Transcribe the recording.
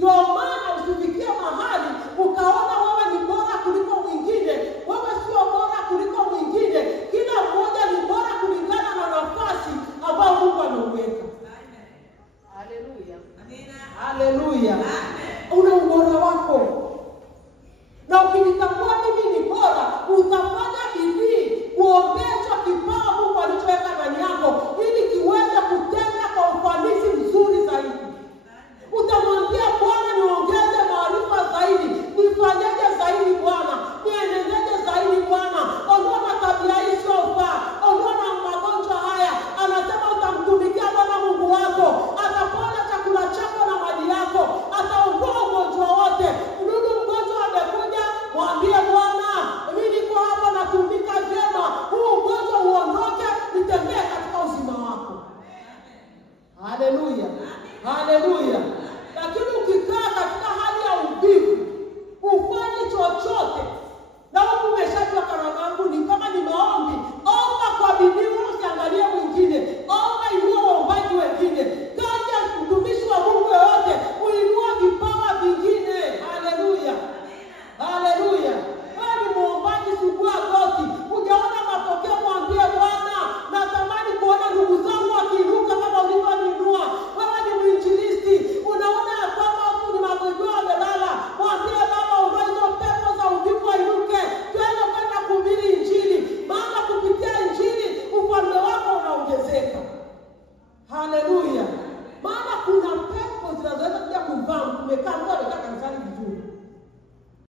Ndio maana usifikie mahali ukaona wewe ni bora kuliko mwingine. Wewe sio bora kuliko mwingine. Kila mmoja ni bora kulingana na nafasi ambayo Mungu ameweka. Haleluya. Amina. Haleluya. Una ubora wako. Na ukitambua mimi ni bora, utafanya bidii kuombea